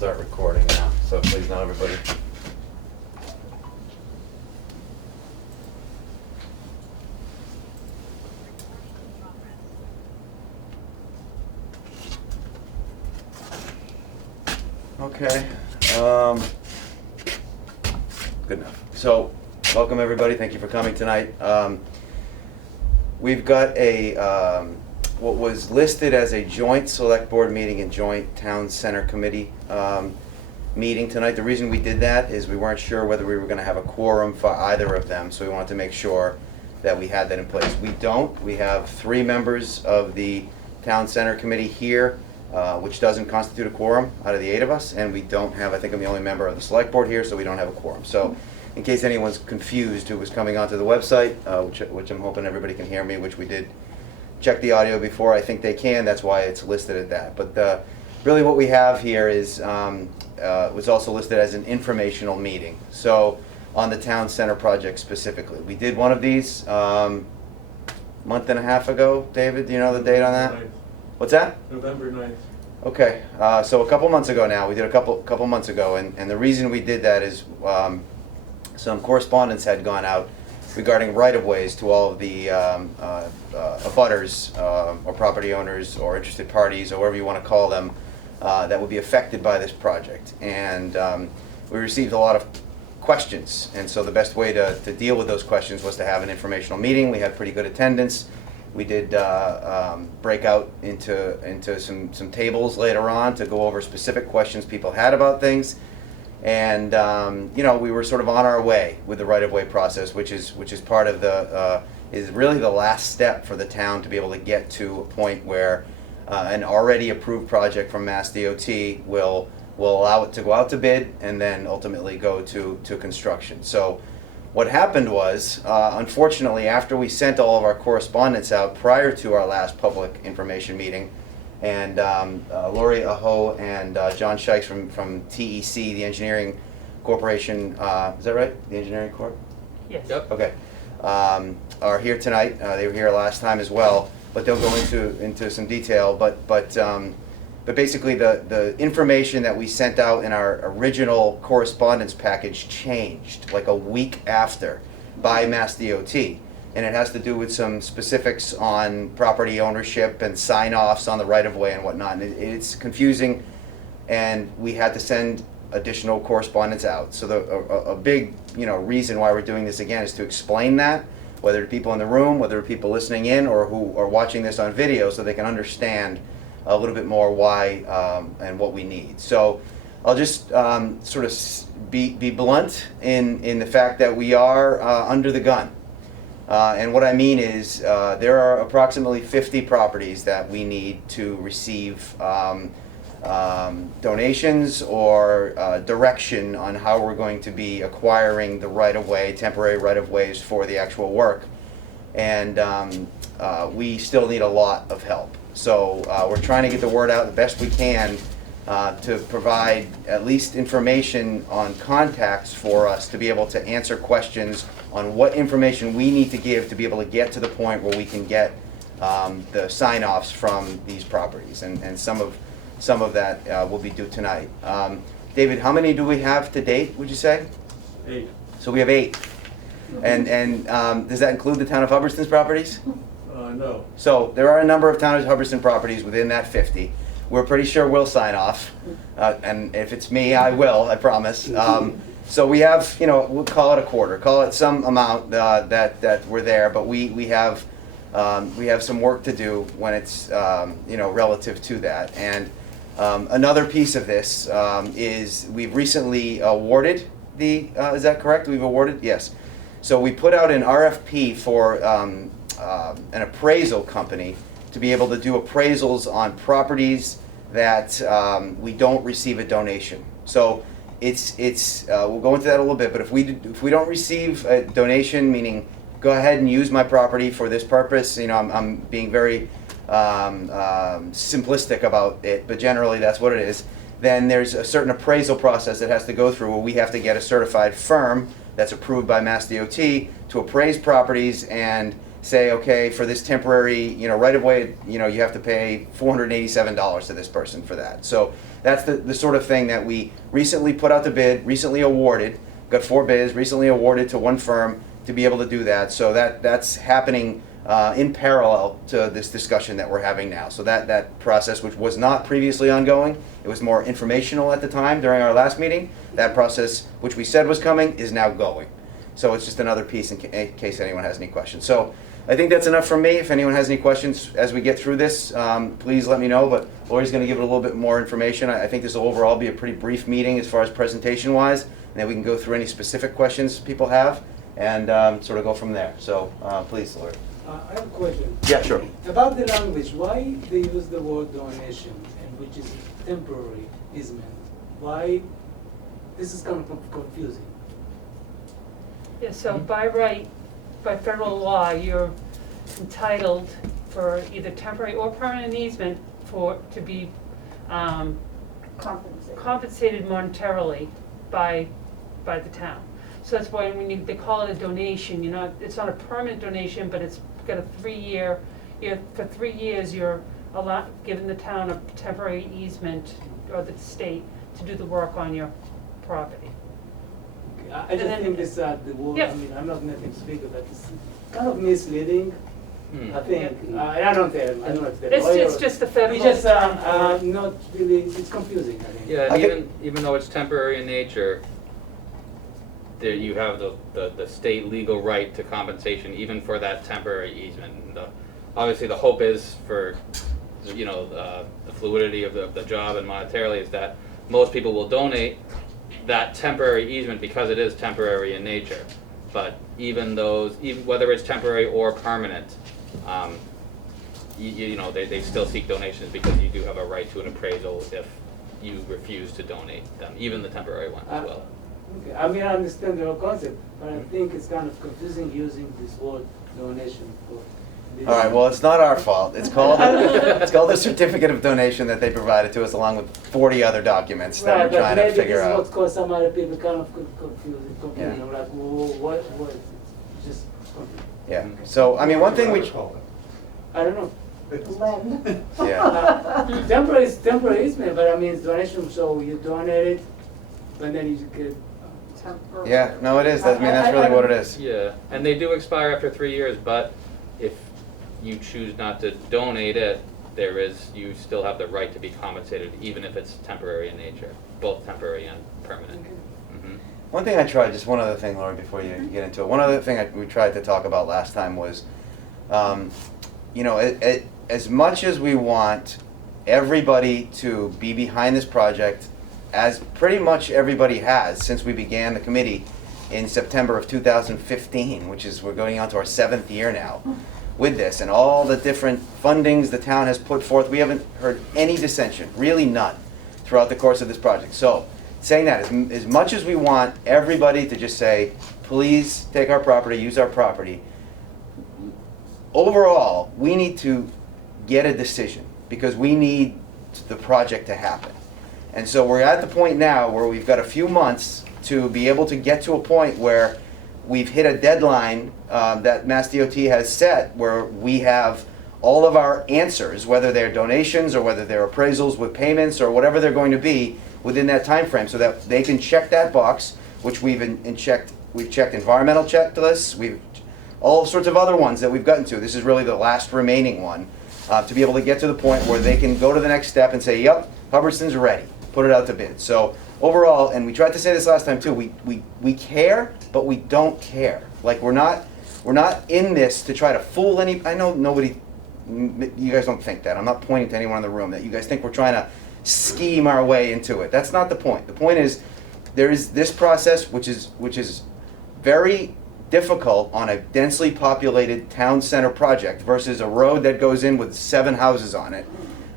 start recording now, so please know everybody. Okay, good enough. So, welcome everybody, thank you for coming tonight. We've got a, what was listed as a joint select board meeting and joint town center committee meeting tonight. The reason we did that is we weren't sure whether we were gonna have a quorum for either of them, so we wanted to make sure that we had that in place. We don't. We have 3 members of the town center committee here, which doesn't constitute a quorum out of the 8 of us, and we don't have, I think I'm the only member of the select board here, so we don't have a quorum. So in case anyone's confused who was coming onto the website, which I'm hoping everybody can hear me, which we did check the audio before, I think they can, that's why it's listed at that. But really what we have here is, was also listed as an informational meeting. So on the town center project specifically. We did one of these month and a half ago. David, do you know the date on that? 9th. What's that? November 9th. Okay, so a couple months ago now, we did a couple months ago, and the reason we did that is some correspondence had gone out regarding right-of-ways to all of the abutters or property owners or interested parties or whatever you want to call them that would be affected by this project. And we received a lot of questions, and so the best way to deal with those questions was to have an informational meeting. We had pretty good attendance. We did break out into some tables later on to go over specific questions people had about things. And you know, we were sort of on our way with the right-of-way process, which is part of the is really the last step for the town to be able to get to a point where an already approved project from Mass DOT will allow it to go out to bid and then ultimately go to construction. So what happened was, unfortunately, after we sent all of our correspondence out prior to our last public information meeting, and Lori Aho and John Shikes from TEC, the Engineering Corporation, is that right? The Engineering Corp? Yes. Yep. Okay. Are here tonight. They were here last time as well, but they'll go into some detail. But basically the information that we sent out in our original correspondence package changed like a week after by Mass DOT. And it has to do with some specifics on property ownership and sign-offs on the right-of-way and whatnot. And it's confusing, and we had to send additional correspondence out. So a big reason why we're doing this again is to explain that, whether to people in the room, whether to people listening in, or who are watching this on video, so they can understand a little bit more why and what we need. So I'll just sort of be blunt in the fact that we are under the gun. And what I mean is there are approximately 50 properties that we need to receive donations or direction on how we're going to be acquiring the right-of-way, temporary right-of-ways for the actual work. And we still need a lot of help. So we're trying to get the word out the best we can to provide at least information on contacts for us to be able to answer questions on what information we need to give to be able to get to the point where we can get the sign-offs from these properties. And some of that will be due tonight. David, how many do we have to date, would you say? 8. So we have 8. And does that include the town of Hubbardston's properties? No. So there are a number of town of Hubbardston properties within that 50. We're pretty sure we'll sign off, and if it's me, I will, I promise. So we have, we'll call it a quarter, call it some amount that we're there, but we have some work to do when it's relative to that. And another piece of this is we've recently awarded is that correct? We've awarded, yes. So we put out an RFP for an appraisal company to be able to do appraisals on properties that we don't receive a donation. So it's we'll go into that a little bit, but if we don't receive a donation, meaning go ahead and use my property for this purpose, I'm being very simplistic about it, but generally that's what it is. Then there's a certain appraisal process that has to go through where we have to get a certified firm that's approved by Mass DOT to appraise properties and say, okay, for this temporary, right of way, you have to pay $487 to this person for that. So that's the sort of thing that we recently put out the bid, recently awarded, got 4 bids, recently awarded to one firm to be able to do that. So that's happening in parallel to this discussion that we're having now. So that process, which was not previously ongoing, it was more informational at the time during our last meeting, that process, which we said was coming, is now going. So it's just another piece in case anyone has any questions. So I think that's enough from me. If anyone has any questions as we get through this, please let me know. But Lori's going to give it a little bit more information. I think this will overall be a pretty brief meeting as far as presentation-wise, and then we can go through any specific questions people have and sort of go from there. So please, Lori. I have a question. Yeah, sure. About the language, why they use the word donation, and which is temporary easement? Why? This is kind of confusing. Yeah, so by right, by federal law, you're entitled for either temporary or permanent easement to be compensated monetarily by the town. So that's why when they call it a donation, it's not a permanent donation, but it's got a 3-year, for 3 years you're giving the town a temporary easement, or the state, to do the work on your property. I just think this the word. Yeah. I mean, I'm not native speaker, but it's kind of misleading. I think. Yeah. I don't know. I don't know if the It's just the federal. It's just not really. It's confusing. I think. Yeah, even though it's temporary in nature, there you have the state legal right to compensation even for that temporary easement. And obviously, the hope is for the fluidity of the job and monetarily is that most people will donate that temporary easement because it is temporary in nature. But even whether it's temporary or permanent, they still seek donations because you do have a right to an appraisal if you refuse to donate them, even the temporary ones as well. Okay. I mean, I understand the whole concept, but I think it's kind of confusing using this word donation for. All right, well, it's not our fault. It's called a certificate of donation that they provided to us along with 40 other documents that we're trying to figure Right, but maybe this is out. what caused some other people kind of confusing, Yeah. like, what is it? Just confusing. Yeah, so, I mean, one thing we, I don't know. yeah, Temporary easement, but I mean, it's donation, so you donate it, and then you get. yeah, no, it is. I mean, that's really what it is. Yeah, and they do expire after 3 years, but if you choose not to donate it, you still have the right to be compensated, even if it's temporary in nature, both temporary and permanent. Mm-hmm. One thing I tried, just one other thing, Laura, before you get into it. One other thing we tried to talk about last time was, as much as we want everybody to be behind this project, as pretty much everybody has since we began the committee in September of 2015, we're going on to our 7th year now with this, and all the different fundings the town has put forth, we haven't heard any dissension, really none, throughout the course of this project. So, saying that, as much as we want everybody to just say, please take our property, use our property, overall, we need to get a decision, because we need the project to happen. And so we're at the point now where we've got a few months to be able to get to a point where we've hit a deadline that Mass DOT has set, where we have all of our answers, whether they're donations or whether they're appraisals with payments or whatever they're going to be within that time frame, so that they can check that box, which we've checked environmental checklists, we've all sorts of other ones that we've gotten to. This is really the last remaining one, to be able to get to the point where they can go to the next step and say, yep, Hubbardston's ready, put it out to bid. So overall, and we tried to say this last time too, we care, but we don't care. Like, we're not in this to try to fool any, I know you guys don't think that. I'm not pointing to anyone in the room that you guys think we're trying to scheme our way into it. That's not the point. The point is, there is this process which is very difficult on a densely populated town center project versus a road that goes in with 7 houses on it,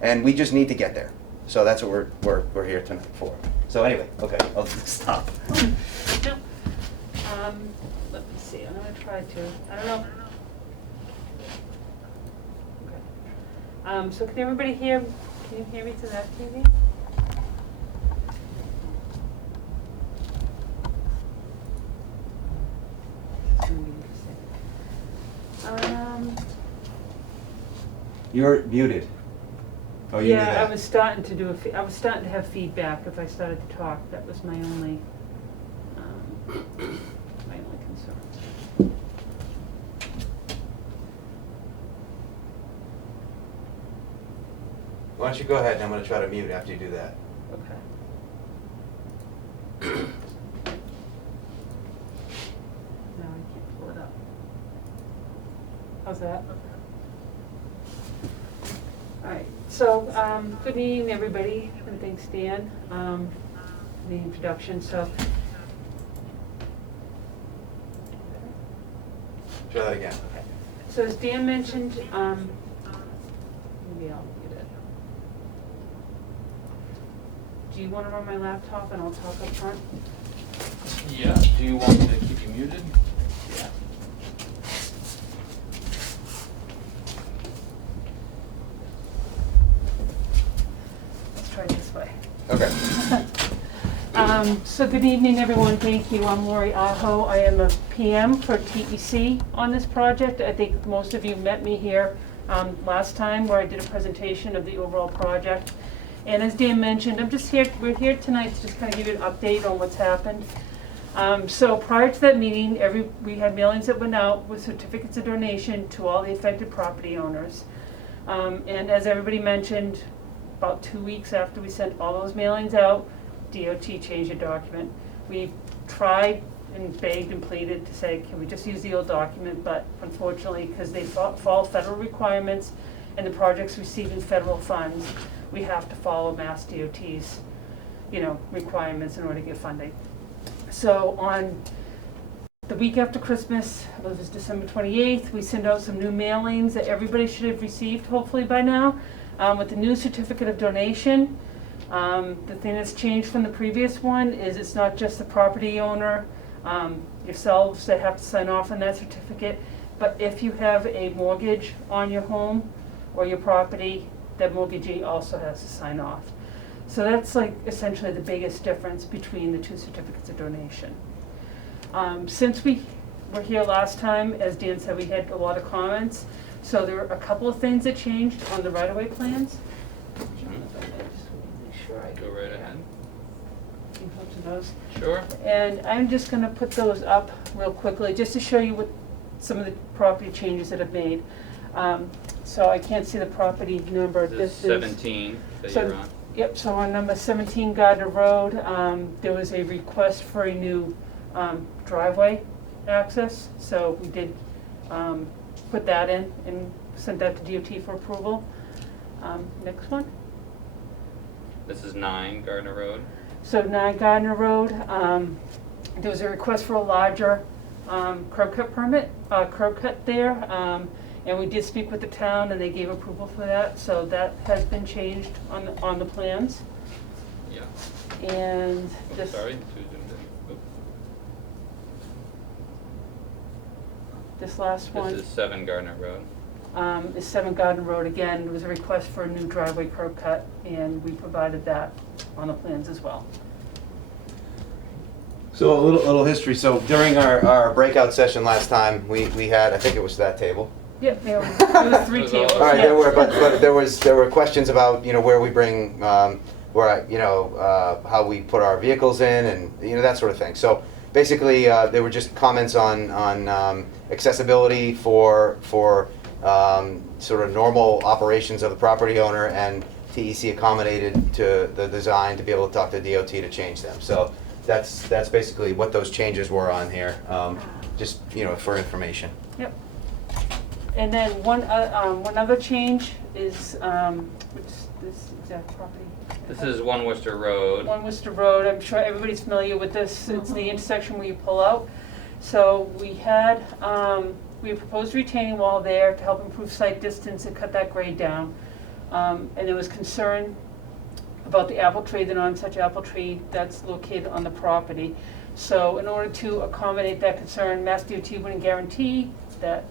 and we just need to get there. So that's what we're here tonight for. So anyway, okay, I'll stop. No. Let me see, I'm gonna try to, I don't know. Okay. So can everybody can you hear me through that TV? This is gonna be interesting. You're muted. Oh, you knew Yeah, that. I was starting to do I was starting to have feedback if I started to talk. That was my only, my only concern. Why don't you go ahead and I'm gonna try to mute after you do that. Okay. No, I can't pull it up. How's that? All right, so, good evening, everybody, and thanks, Dan, for the introduction, so. Try that again. So as Dan mentioned, maybe I'll get it. Do you wanna run my laptop and I'll talk up front? Yeah, do you want me to keep you muted? Yeah. Let's try it this way. Okay. So good evening, everyone. Thank you. I'm Lori Aho. I am a PM for TEC on this project. I think most of you met me here last time where I did a presentation of the overall project. And as Dan mentioned, we're here tonight to just kind of give you an update on what's happened. So prior to that meeting, we had mailings that went out with certificates of donation to all the affected property owners. And as everybody mentioned, about 2 weeks after we sent all those mailings out, DOT changed the document. We tried and begged and pleaded to say, can we just use the old document? But unfortunately, because they follow federal requirements and the project's receiving federal funds, we have to follow Mass DOT's, requirements in order to get funding. So on the week after Christmas, it was December 28th, we sent out some new mailings that everybody should have received hopefully by now, with the new certificate of donation. The thing that's changed from the previous one is it's not just the property owner, yourselves that have to sign off on that certificate, but if you have a mortgage on your home or your property, that mortgagee also has to sign off. So that's like essentially the biggest difference between the two certificates of donation. Since we were here last time, as Dan said, we had a lot of comments. So there are a couple of things that changed on the right-of-way plans. Go right ahead. To those. Sure. And I'm just gonna put those up real quickly, just to show you what some of the property changes that I've made. So I can't see the property number. This is 17 that so- you're on. Yep, so on number 17 Gardner Road, there was a request for a new driveway access. So we did put that in and sent that to DOT for approval. Next one. This is 9 Gardner Road. So 9 Gardner Road, there was a request for a larger curb cut there. And we did speak with the town and they gave approval for that, so that has been changed on the plans. Yeah. And Oh, this, sorry, too zoomed in. Oop. this last one This is 7 Gardner Road. is 7 Garden Road. Again, there was a request for a new driveway curb cut and we provided that on the plans as well. So a little history. So during our breakout session last time, we had, I think it was that table. Yep, there was 3 It was all- tables. All right, yeah. there were questions about where we bring how we put our vehicles in and that sort of thing. So basically, there were just comments on accessibility for sort of normal operations of the property owner, and TEC accommodated to the design to be able to talk to DOT to change them. So that's basically what those changes were on here, just for information. Yep. And then one other change is, which is this exact property? This is 1 Worcester Road. 1 Worcester Road, I'm sure everybody's familiar with this, it's the intersection where you pull out. So we had proposed a retaining wall there to help improve sight distance and cut that grade down. And there was concern about the apple tree, the non-such apple tree that's located on the property. So in order to accommodate that concern, Mass DOT wouldn't guarantee that,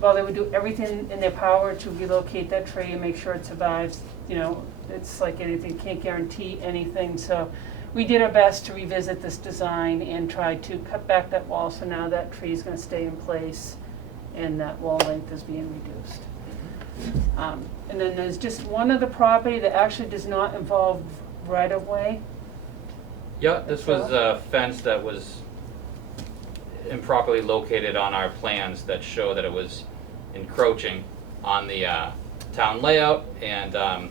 well, they would do everything in their power to relocate that tree and make sure it survives. It's like anything, can't guarantee anything. So we did our best to revisit this design and try to cut back that wall. So now that tree is going to stay in place and that wall length is being reduced. And then there's just one other property that actually does not involve right-of-way. Yeah, this was a fence that was improperly located on our plans that show that it was encroaching on the town layout, and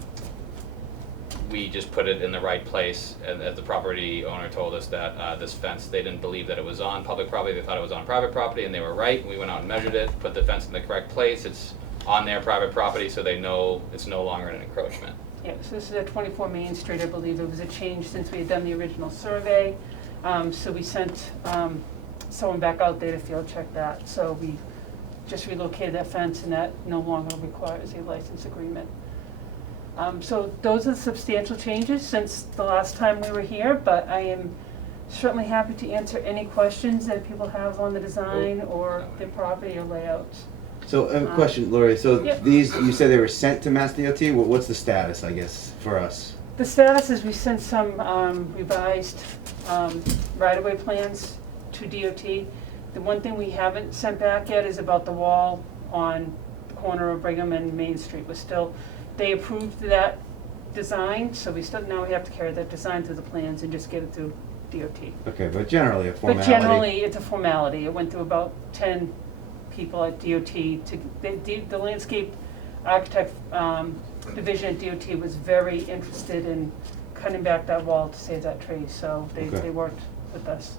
we just put it in the right place. And as the property owner told us that this fence, they didn't believe that it was on public property, they thought it was on private property, and they were right. We went out and measured it, put the fence in the correct place. It's on their private property, so they know it's no longer an encroachment. Yeah, so this is at 24 Main Street, I believe. It was a change since we had done the original survey. So we sent someone back out there to field check that. So we just relocated that fence, and that no longer requires a license agreement. So those are the substantial changes since the last time we were here, but I am certainly happy to answer any questions that people have on the design or the property or layouts. So a question, Lori, so Yep. these, you said they were sent to Mass DOT, what's the status, I guess, for us? The status is we sent some revised right-of-way plans to DOT. The one thing we haven't sent back yet is about the wall on the corner of Brigham and Main Street. They approved that design, so now we have to carry that design through the plans and just get it through DOT. Okay, but generally a But formality. generally, it's a formality. It went through about 10 people at DOT. The landscape architect division at DOT was very interested in cutting back that wall to save that tree, so Okay. they worked with us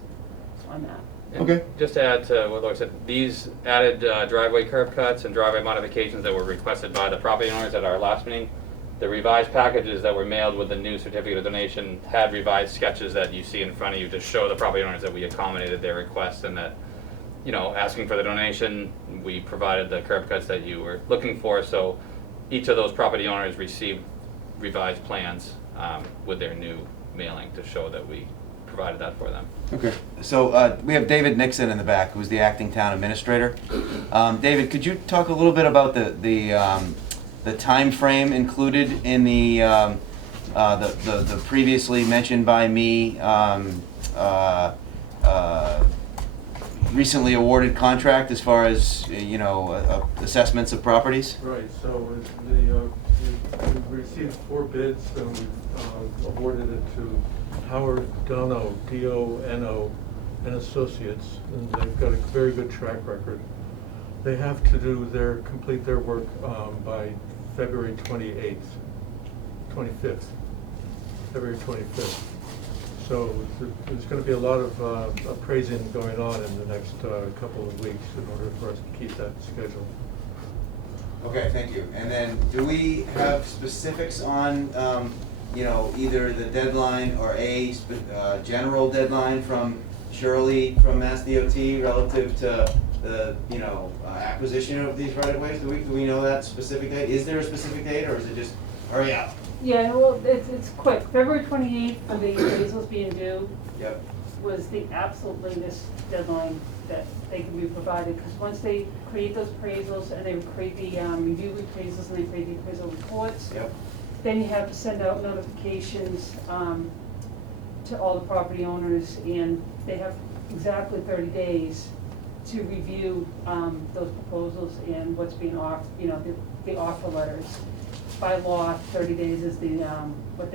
on that. And Okay. just to add to what Laura said, these added driveway curb cuts and driveway modifications that were requested by the property owners at our last meeting, the revised packages that were mailed with the new certificate of donation had revised sketches that you see in front of you to show the property owners that we accommodated their requests, and that, you know, asking for the donation, we provided the curb cuts that you were looking for. So each of those property owners received revised plans with their new mailing to show that we provided that for them. Okay, so we have David Nixon in the back, who's the acting town administrator. David, could you talk a little bit about the time frame included in the previously mentioned by me recently awarded contract as far as assessments of properties? Right, so we received 4 bids, and we awarded it to Howard Dono, D-O-N-O, and Associates, and they've got a very good track record. They have to complete their work by February 25th. February 25th. So there's going to be a lot of appraising going on in the next couple of weeks in order for us to keep that schedule. Okay, thank you. And then, do we have specifics on, either the deadline or a general deadline from Shirley from Mass DOT relative to the, acquisition of these right-of-ways? Do we know that specific date? Is there a specific date, or is it just hurry up? Yeah, well, it's quick. February 28th for the appraisals being due Yep. was the absolute latest deadline that they can be provided, because once they create those appraisals and they create the review appraisals and they create the appraisal reports, Yep. then you have to send out notifications to all the property owners, and they have exactly 30 days to review those proposals and what's being offered, the offer letters. By law, 30 days is what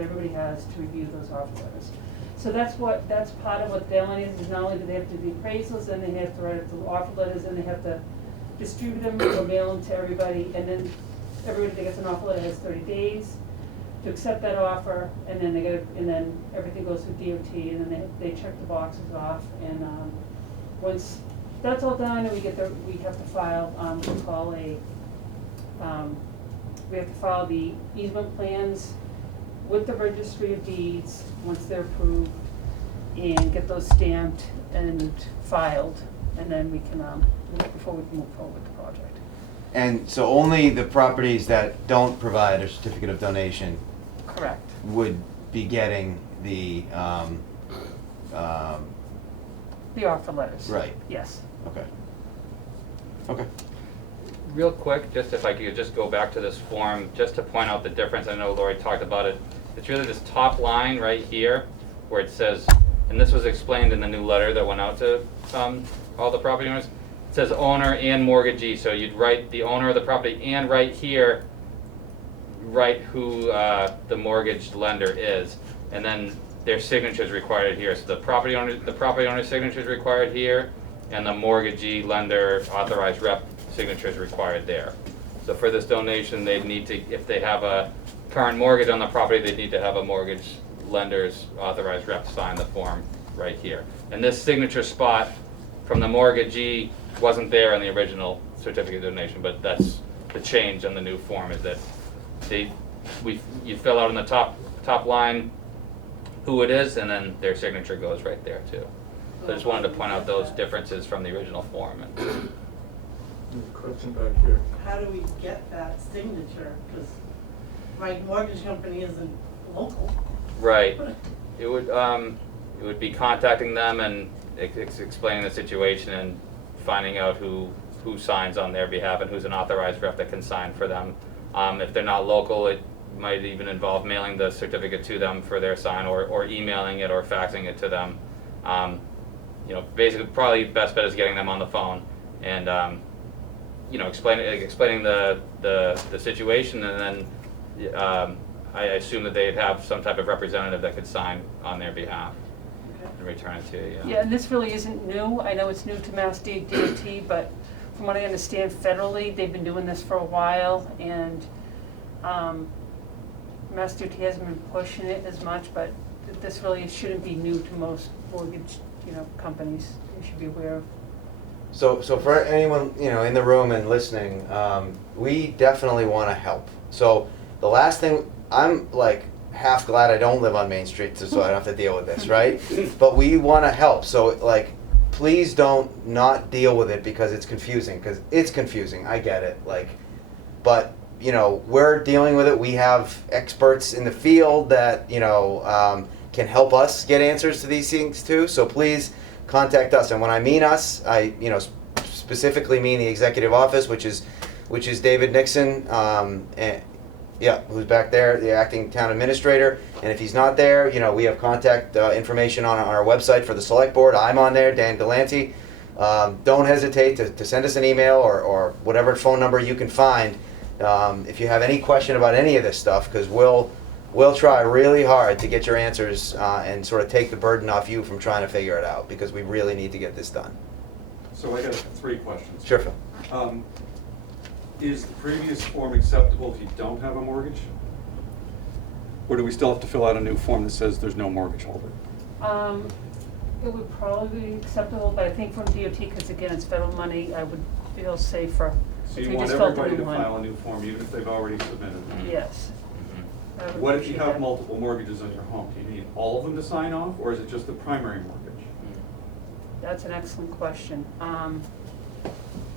everybody has to review those offer letters. So that's part of what the deadline is not only do they have to do the appraisals, then they have to write up the offer letters, and they have to distribute them or mail them to everybody, and then everybody that gets an offer letter has 30 days to accept that offer, and then everything goes through DOT, and then they check the boxes off, and once that's all done, and we have to file we have to file the easement plans with the Registry of Deeds once they're approved, and get those stamped and filed, and then we can before we can move forward with the project. And so only the properties that don't provide a certificate of donation Correct. would be getting the, The offer letters. right, Yes. okay. Okay. Real quick, just if I could just go back to this form, just to point out the difference. I know Lori talked about it. It's really this top line right here where it says, and this was explained in the new letter that went out to all the property owners. It says owner and mortgagee, so you'd write the owner of the property and right here, write who the mortgage lender is, and then their signature is required here. So the property owner's signature is required here, and the mortgagee lender authorized rep signature is required there. So for this donation, they'd need to, if they have a current mortgage on the property, they'd need to have a mortgage lender's authorized rep sign the form right here. And this signature spot from the mortgagee wasn't there in the original certificate of donation, but that's the change on the new form, is that you fill out in the top line who it is, and then their signature goes right there too. So I just wanted to point out those differences from the original form. There's a question back here. How do we get that signature? Because my mortgage company isn't local. Right. It would be contacting them and explaining the situation and finding out who signs on their behalf and who's an authorized rep that can sign for them. If they're not local, it might even involve mailing the certificate to them for their sign, or emailing it or faxing it to them. Basically, probably best bet is getting them on the phone and explaining the situation, and then I assume that they'd have some type of representative that could sign on their behalf and return it to you. Yeah, and this really isn't new. I know it's new to Mass DOT, but from what I understand federally, they've been doing this for a while, and Mass DOT hasn't been pushing it as much, but this really shouldn't be new to most mortgage, companies. They should be aware of. So for anyone, in the room and listening, we definitely want to help. So the last thing, I'm like half glad I don't live on Main Street so I don't have to deal with this, right? But we want to help. So please don't not deal with it because it's confusing, because it's confusing. I get it. But we're dealing with it. We have experts in the field that, can help us get answers to these things too. So please contact us. And when I mean us, I, specifically mean the executive office, which is David Nixon, who's back there, the acting town administrator. And if he's not there, we have contact information on our website for the select board. I'm on there, Dan Galanti. Don't hesitate to send us an email or whatever phone number you can find if you have any question about any of this stuff, because we'll try really hard to get your answers and sort of take the burden off you from trying to figure it out, because we really need to get this done. So I got 3 questions. Sure, Phil. Is the previous form acceptable if you don't have a mortgage? Or do we still have to fill out a new form that says there's no mortgage holder? It would probably be acceptable, but I think from DOT, because again, it's federal money, I would feel safer So if you we want just filled the everybody new to one. file a new form even if they've already submitted? Yes. I would What if you appreciate have that. multiple mortgages on your home? Do you need all of them to sign off, or is it just the primary mortgage? That's an excellent question.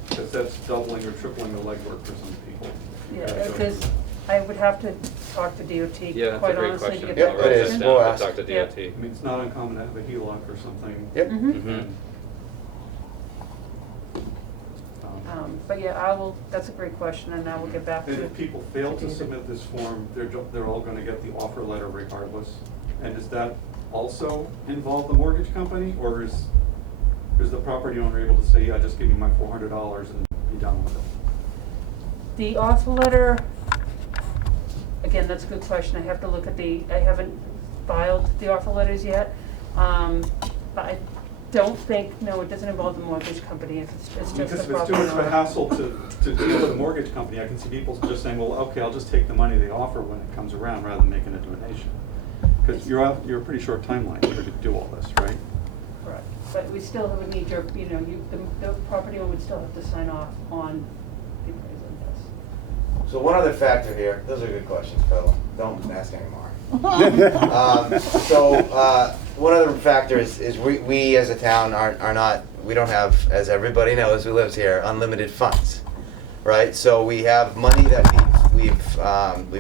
Because that's doubling or tripling the legwork for some people. Yeah, because I would have to talk to DOT, Yeah, that's a quite great honestly, to question. get Yeah, that it Write is. this question. down, We'll we'll ask. talk to Yeah. DOT. I mean, it's not uncommon to have a HELOC or something. Yep. Mhm. But yeah, that's a great question, and I will get back to And you. if people fail to submit this form, they're all gonna get the offer letter regardless. And does that also involve the mortgage company, or is the property owner able to say, yeah, just give me my $400 and be done with it? The offer letter, again, that's a good question. I have to look at I haven't filed the offer letters yet. But I don't think, no, it doesn't involve the mortgage company. It's just Because the if it's property too much of a owner. hassle to deal with a mortgage company, I can see people just saying, well, okay, I'll just take the money they offer when it comes around rather than making a donation. Because you're a pretty short timeline to do all this, right? Correct. But we still would need your, the property owner would still have to sign off on the appraisal, yes. So one other factor here, those are good questions, Phil. Don't ask anymore. One other factor is we as a town are not, we don't have, as everybody knows who lives here, unlimited funds, right? So we have money that we've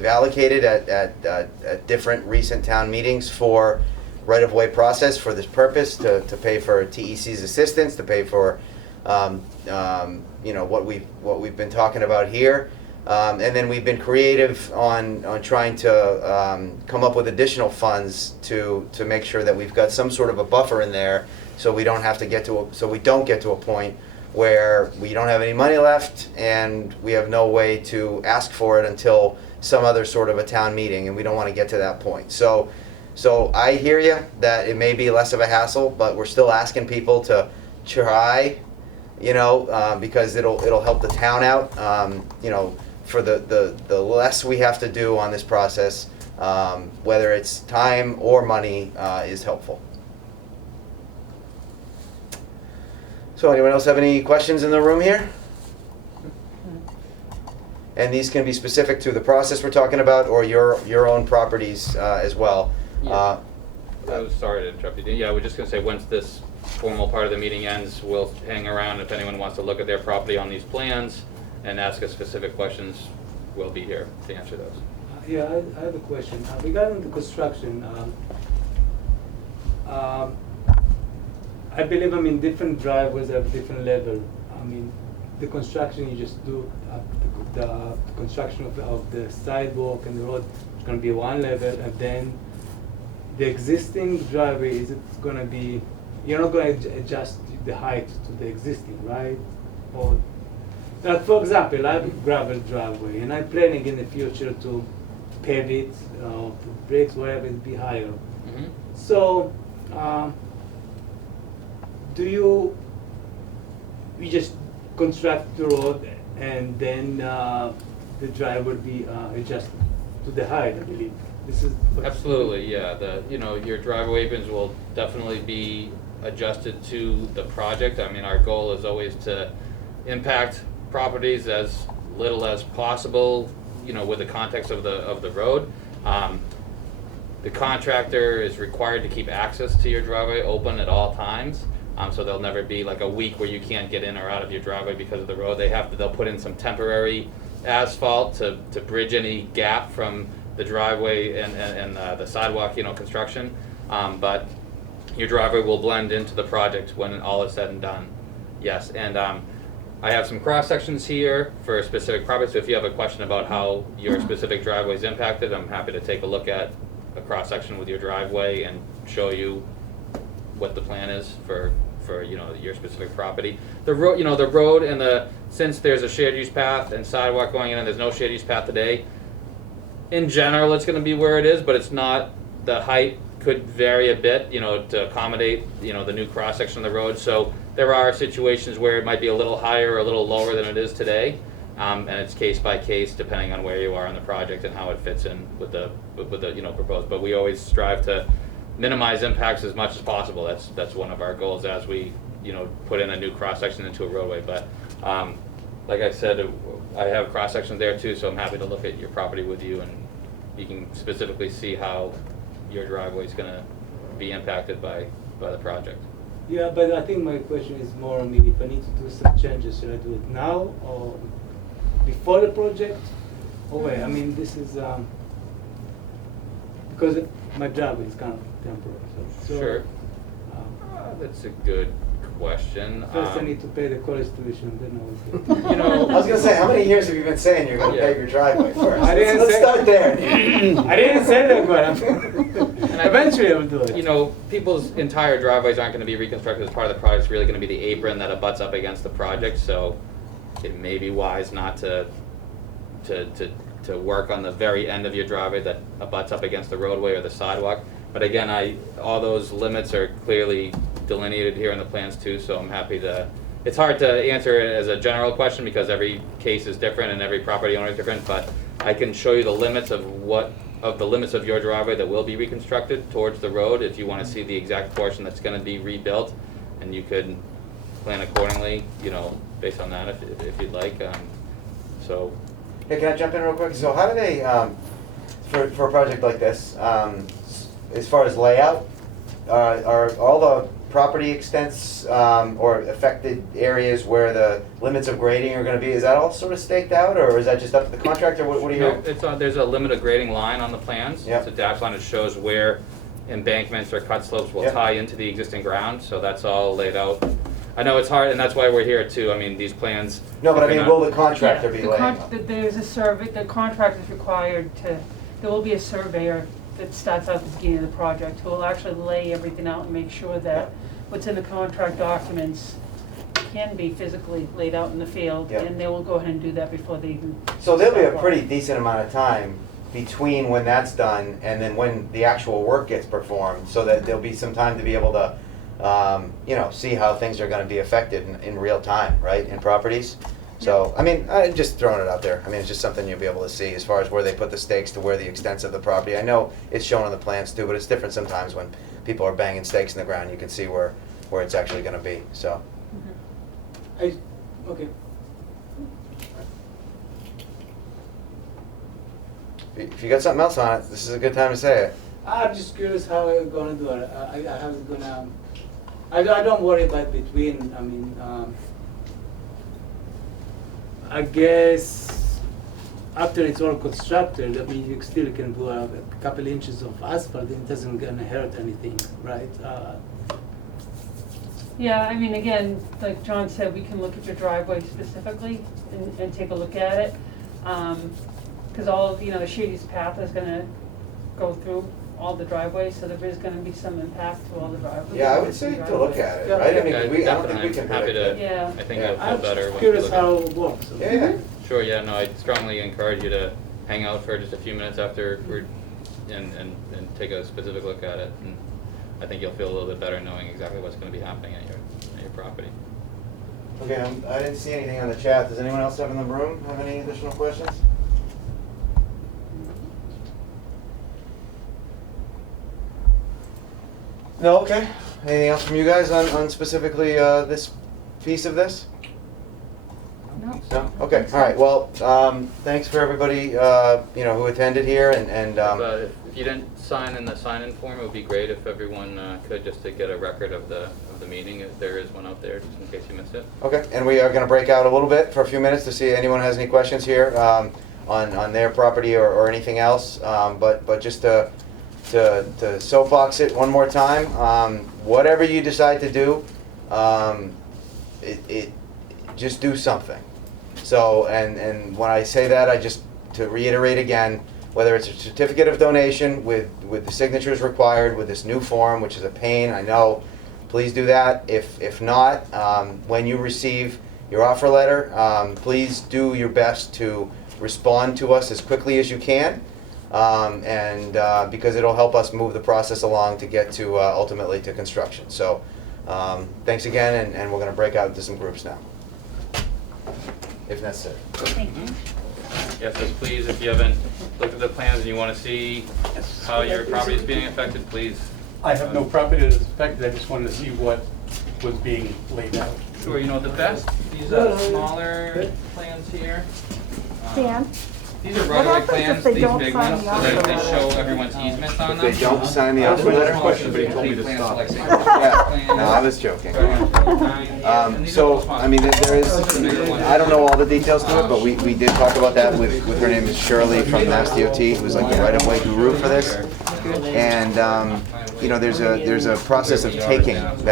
allocated at different recent town meetings for right-of-way process for this purpose, to pay for TEC's assistance, to pay for what we've been talking about here. And then we've been creative on trying to come up with additional funds to make sure that we've got some sort of a buffer in there, so we don't get to a point where we don't have any money left and we have no way to ask for it until some other sort of a town meeting, and we don't want to get to that point. So I hear you that it may be less of a hassle, but we're still asking people to try, because it'll help the town out, for the less we have to do on this process, whether it's time or money, is helpful. So anyone else have any questions in the room here? And these can be specific to the process we're talking about or your own properties as well. Yeah. I was sorry to interrupt you. Yeah, we're just gonna say, once this formal part of the meeting ends, we'll hang around. If anyone wants to look at their property on these plans and ask us specific questions, we'll be here to answer those. Yeah, I have a question. Regarding the construction, I believe, different driveways have different level. The construction you just do, the construction of the sidewalk and the road is gonna be one level, and then the existing driveway, is it gonna be, you're not gonna adjust the height to the existing, right? Or, like for example, I have a gravel driveway, and I'm planning in the future to pave it, put bricks, whatever, it be higher. Mm-hmm. So, do you just construct the road and then the drive will be adjusted to the height, I believe? This is Absolutely, yeah. Your driveway aprons will definitely be adjusted to the project. Our goal is always to impact properties as little as possible, with the context of the road. The contractor is required to keep access to your driveway open at all times. So there'll never be like a week where you can't get in or out of your driveway because of the road. They'll put in some temporary asphalt to bridge any gap from the driveway and the sidewalk, construction. But your driveway will blend into the project when all is said and done. Yes, and I have some cross sections here for specific properties. So if you have a question about how your specific driveway is impacted, I'm happy to take a look at a cross section with your driveway and show you what the plan is for your specific property. The road and since there's a shared use path and sidewalk going in and there's no shared use path today, in general it's going to be where it is, but it's not. The height could vary a bit, to accommodate the new cross section of the road. So there are situations where it might be a little higher or a little lower than it is today, and it's case by case depending on where you are in the project and how it fits in with the proposed. But we always strive to minimize impacts as much as possible. That's one of our goals as we put in a new cross section into a roadway. But like I said, I have cross sections there too, so I'm happy to look at your property with you, and you can specifically see how your driveway is going to be impacted by the project. Yeah, but I think my question is more, if I need to do some changes, should I do it now or before the project? Or wait, this is because my driveway is kind of temporary. So Sure. That's a good question. First, I need to pay the college tuition, then I will I was gonna say, how many years have you been saying you're gonna pave your driveway first? I didn't Let's say- start there. I didn't say that, but eventually I will do it. People's entire driveways aren't going to be reconstructed as part of the project. It's really going to be the apron that abuts up against the project. So it may be wise not to work on the very end of your driveway that abuts up against the roadway or the sidewalk. But again, all those limits are clearly delineated here in the plans too. So I'm happy to. It's hard to answer it as a general question because every case is different and every property owner is different. But I can show you the limits of the limits of your driveway that will be reconstructed towards the road if you want to see the exact portion that's going to be rebuilt, and you could plan accordingly, based on that if you'd like. So. Hey, can I jump in real quick? So how do they, for a project like this, as far as layout, are all the property extents or affected areas where the limits of grading are going to be, is that all sort of staked out, or is that just up to the contractor? What do you? No, there's a limit of grading line on the plans. Yeah. It's a dash line that shows where embankments or cut slopes will Yeah. tie into the existing ground, so that's all laid out. I know it's hard, and that's why we're here too. These plans. No, but I if you're mean, not- will the contractor be The laying con- them? There's a survey, the contract is required there will be a surveyor that starts out at the beginning of the project who will actually lay everything out and make sure that what's in the contract documents can be physically laid out in the field, Yeah. and they will go ahead and do that before they even. So there'll be a start pretty work. decent amount of time between when that's done and then when the actual work gets performed, so that there'll be some time to be able to, see how things are gonna be affected in real time, right, in properties? So, I mean, I'm just throwing it out there. I mean, it's just something you'll be able to see as far as where they put the stakes to where the extents of the property. I know it's shown on the plans too, but it's different sometimes when people are banging stakes in the ground. You can see where it's actually gonna be, so. Okay. If you got something else on it, this is a good time to say it. I'm just curious how I'm gonna do it. How it's gonna. I don't worry about between. I mean, I guess after it's all constructed, I mean, you still can do a couple inches of asphalt. And it doesn't gonna hurt anything, right? Yeah, I mean, again, like John said, we can look at your driveway specifically and take a look at it. Cause all, the Shady's path is gonna go through all the driveways, so there is gonna be some impact to all the driveways. Yeah, I would say to look at it, Yeah. right? I mean, Yeah, I don't think definitely. we can I'm happy predict to- it. Yeah. I think Yeah. you'll feel I'm better just once you curious look at how it. it works. Yeah, yeah. Sure, yeah, no, I'd strongly encourage you to hang out for just a few minutes after we're, and take a specific look at it. And I think you'll feel a little bit better knowing exactly what's gonna be happening at your property. Okay, I didn't see anything on the chat. Does anyone else have in the room have any additional questions? No, okay. Anything else from you guys on specifically this piece of this? No. No? Okay, all right. Well, thanks for everybody, who attended here and, If you didn't sign in the sign-in form, it would be great if everyone could, just to get a record of the meeting, if there is one out there, just in case you missed it. okay. And we are gonna break out a little bit for a few minutes to see if anyone has any questions here, on their property or anything else. But just to soapbox it one more time, whatever you decide to do, just do something. So, and when I say that, to reiterate again, whether it's a certificate of donation with the signatures required with this new form, which is a pain, I know, please do that. If not, when you receive your offer letter, please do your best to respond to us as quickly as you can. Because it'll help us move the process along to get to ultimately to construction. So thanks again, and we're going to break out into some groups now, if necessary. Thank you. Yes, yes, please, if you haven't looked at the plans and you want to see how your property is being affected, please. I have no property that is affected, I just wanted to see what was being laid out. Sure, the best, these smaller plans here. Dan? These are What right-of-way happens if plans, they these don't big sign ones, the so they offer show everyone's easements on them. If they don't sign the offer That was my letter? next question, but he told me to stop. Yeah, no, I was joking. So, I mean, there is, I don't know all the details to it, but we did talk about that with her name is Shirley from Mass DOT, who's like the right-of-way guru for this. And, there's a process of taking that